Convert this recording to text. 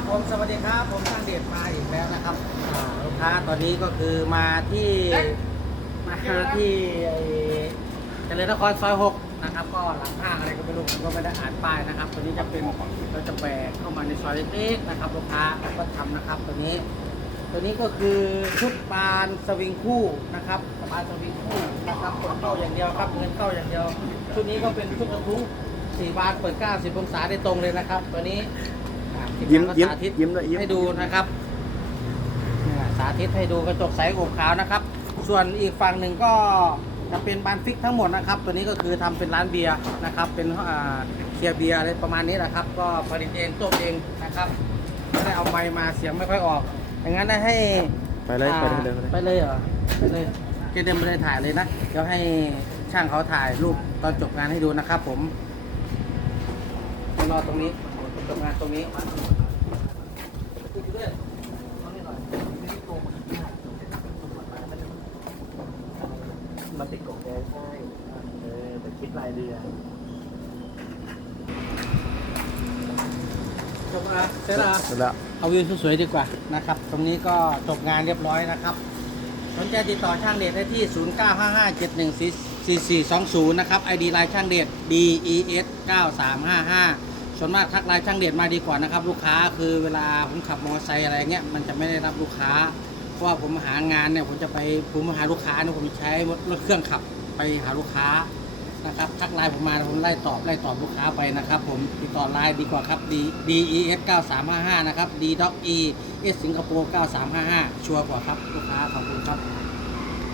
ครับผมสวัสดีครับ ผมช่างเดชมาอีกแล้วนะครับอ่าลูกค้าตอนนี้ก็คือมาที่มาที่ไอ้เจริญนครซอยหกนะครับ ก็หลังห้างอะไรก็ไม่รู้ผมก็ไม่ได้อ่านป้ายนะครับตัวนี้จะเป็นเราจะแบกเข้ามาในซอยเล็กๆนะครับลูกค้าก็ทำนะครับตัวนี้ ตัวนี้ก็คือชุดปานสวิงคู่นะครับปานสวิงคู่นะครับเปิดเข้าอย่างเดียวครับเงินเข้าอย่างเดียวชุดนี้ก็เป็นชุดกระทุ้งสี่บานเปิด 90องศาได้ตรงเลยนะครับ ตัวนี้ ยิ้มงานก็ยิ้มสาธิตยิ้มด้วยยิ้ม ให้ดูนะครับเนี่ยสาธิตให้ดูกระจกใสอบขาวนะครับ ส่วนอีกฝั่งหนึ่งก็จะเป็นบานฟิกทั้งหมดนะครับ ตัวนี้ก็คือทำเป็นร้านเบียร์นะครับ เป็นอ่าเคียร์เบียร์อะไรประมาณนี้แหละครับ ก็ผลิตเองต้มเองนะครับไม่ได้เอาไมค์มาเสียงไม่ค่อยออกอย่างนั้นได้ให้ ไปเลยไปอ่าเลยไปไปเลยเลยเหรอไปเลยเจเดมไปเลยถ่ายเลยนะ เดี๋ยวให้ช่างเขาถ่ายรูปตอนจบงานให้ดูนะครับผมรอตรงนี้ จบงานตรงนี้มันติดกล่องแก๊สใช่เออแต่คิดรายเดือนจบแล้วเสร็จแล้วเสร็จแล้วเอาวิวสวยๆดีกว่านะครับ ตรงนี้ก็จบงานเรียบร้อยนะครับ สนใจติดต่อช่างเดชได้ที่ 0955714420 นะครับ ID ไลน์ช่างเดช DES 9355 ส่วนมากทักไลน์ช่างเดชมาดีกว่านะครับ ลูกค้าคือเวลาผมขับมอเตอร์ไซค์อะไรเงี้ยมันจะไม่ได้รับลูกค้า เพราะว่าผมหางานเนี่ยผมจะไปผมหาลูกค้าเนี่ยผมใช้รถเครื่องขับไปหาลูกค้านะครับทักไลน์ผมมาผมไล่ตอบไล่ตอบลูกค้าไปนะครับ ผมติดต่อไลน์ดีกว่าครับ D DES 9355นะครับ D Doc E S สิงคโปร์9355 ชัวร์กว่าครับลูกค้าขอบคุณครับ